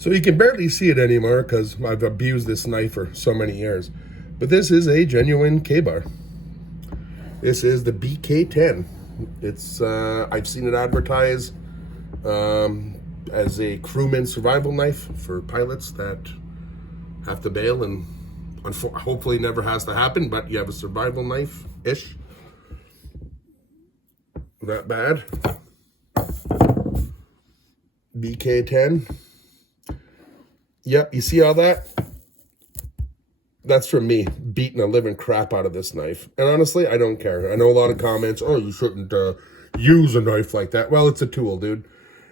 So you can barely see it anymore because I've abused this knife for so many years. But this is a genuine K-bar. This is the BK10. It's I've seen it advertised as a crewman survival knife for pilots that have to bail, and hopefully never has to happen, but you have a survival knife-ish. Not bad. BK10. Yep, you see all that? That's from me beating the living crap out of this knife. And honestly, I don't care. I know a lot of comments, oh, you shouldn't use a knife like that. Well, it's a tool, dude.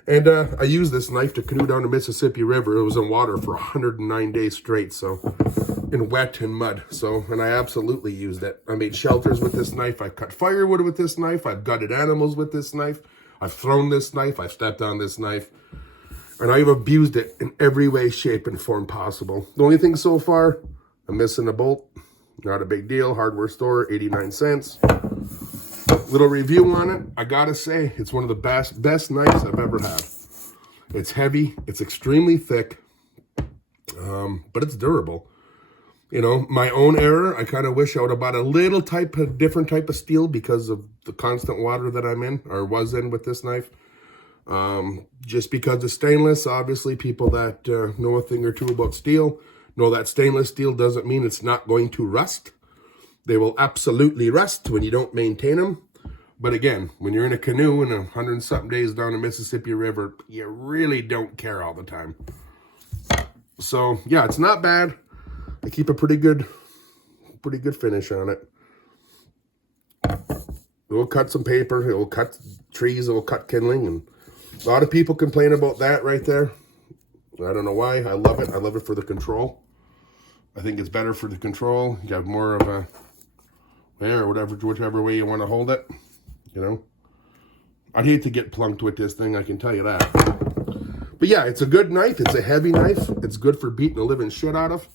And I used this knife to canoe down the Mississippi River. It was in water for 109 days straight, so in wet and mud. So, and I absolutely used it. I made shelters with this knife. I cut firewood with this knife. I've gutted animals with this knife. I've thrown this knife. I've stepped on this knife. And I've abused it in every way, shape, and form possible. The only thing so far, I'm missing a bolt. Not a big deal. Hardware store, 89 cents. Little review on it. I gotta say, it's one of the best knives I've ever had. It's heavy. It's extremely thick. But it's durable. You know, my own error, I kind of wish I would have bought a little different type of steel because of the constant water that I'm in, or was in with this knife. Just because it's stainless, obviously people that know a thing or two about steel know that stainless steel doesn't mean it's not going to rust. They will absolutely rust when you don't maintain them. But again, when you're in a canoe in 100 and something days down the Mississippi River, you really don't care all the time. So yeah, it's not bad. I keep a pretty good finish on it. It will cut some paper, it will cut trees, it will cut kindling, and a lot of people complain about that right there. I don't know why. I love it. I love it for the control. I think it's better for the control. You have more of a or whichever way you want to hold it. You know, I'd hate to get plunked with this thing, I can tell you that. But yeah, it's a good knife. It's a heavy knife. It's good for beating the living shit out of.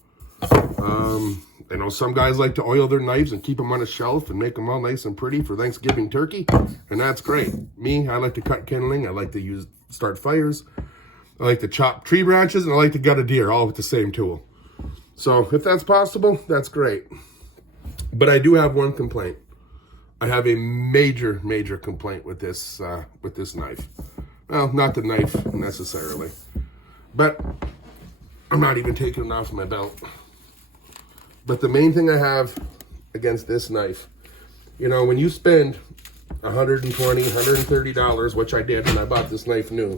I know some guys like to oil their knives and keep them on a shelf and make them all nice and pretty for Thanksgiving turkey, and that's great. Me, I like to cut kindling. I like to start fires. I like to chop tree branches, and I like to gut a deer, all with the same tool. So if that's possible, that's great. But I do have one complaint. I have a major complaint with this knife. Well, not the knife necessarily, but I'm not even taking it off my belt. But the main thing I have against this knife, you know, when you spend $120, $130, which I did when I bought this knife new,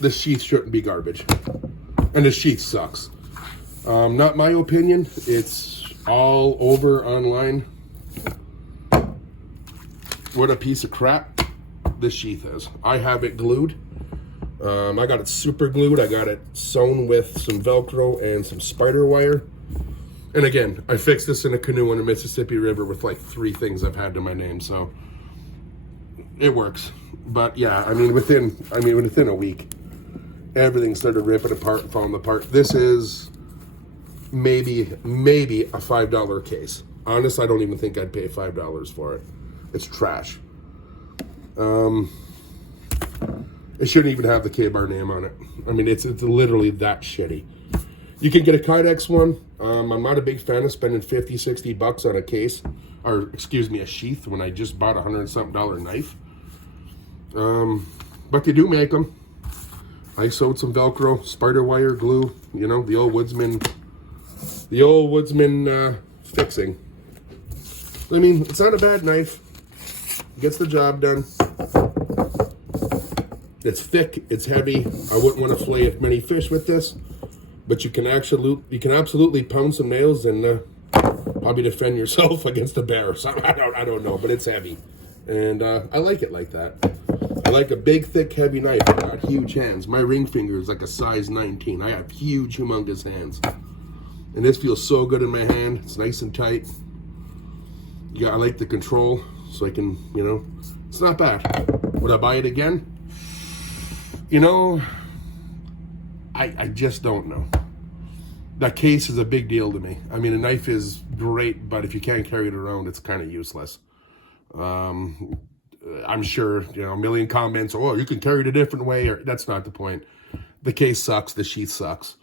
the sheath shouldn't be garbage. And the sheath sucks. Not my opinion. It's all over online. What a piece of crap this sheath is. I have it glued. I got it super glued. I got it sewn with some Velcro and some spider wire. And again, I fixed this in a canoe on the Mississippi River with like 3 things I've had to my name, so it works. But yeah, I mean within a week, everything started ripping apart and falling apart. This is maybe a $5 case. Honestly, I don't even think I'd pay $5 for it. It's trash. It shouldn't even have the K-Bar name on it. I mean, it's literally that shitty. You can get a Kydex one. I'm not a big fan of spending $50-$60 on a case, or excuse me, a sheath, when I just bought $100 and something knife. But they do make them. I sewed some Velcro, spider wire, glue, you know, the old woodsman fixing. I mean, it's not a bad knife. Gets the job done. It's thick, it's heavy. I wouldn't want to fillet many fish with this, but you can absolutely pound some nails and probably defend yourself against a bear or something. I don't know, but it's heavy, and I like it like that. I like a big, thick, heavy knife. I got huge hands. My ring finger is like a size 19. I have huge, humongous hands, and this feels so good in my hand. It's nice and tight. Yeah, I like the control, so I can, you know, it's not bad. Would I buy it again? You know, I just don't know. That case is a big deal to me. I mean, a knife is great, but if you can't carry it around, it's kind of useless. I'm sure, you know, a million comments, oh, you can carry it a different way, or that's not the point. The case sucks. The sheath sucks.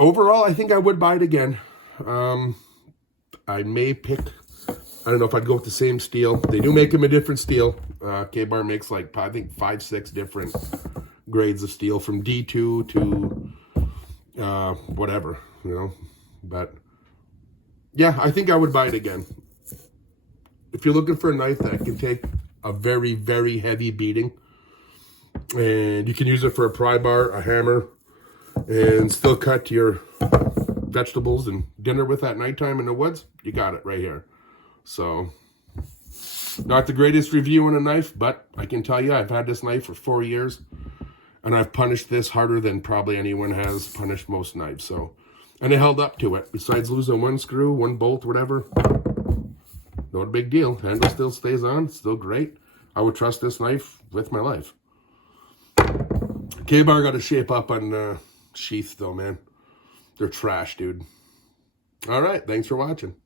Overall, I think I would buy it again. I may pick, I don't know if I'd go with the same steel. They do make them a different steel. K-Bar makes like, I think 5-6 different grades of steel from D2 to whatever, you know. But yeah, I think I would buy it again. If you're looking for a knife that can take a very, very heavy beating, and you can use it for a pry bar, a hammer, and still cut your vegetables and dinner with at nighttime in the woods, you got it right here. So, not the greatest review on a knife, but I can tell you I've had this knife for 4 years, and I've punished this harder than probably anyone has punished most knives. So, and it held up to it. Besides losing one screw, one bolt, whatever, not a big deal. Handle still stays on, still great. I would trust this knife with my life. K-Bar got to shape up on Sheath though, man. They're trash, dude. All right, thanks for watching.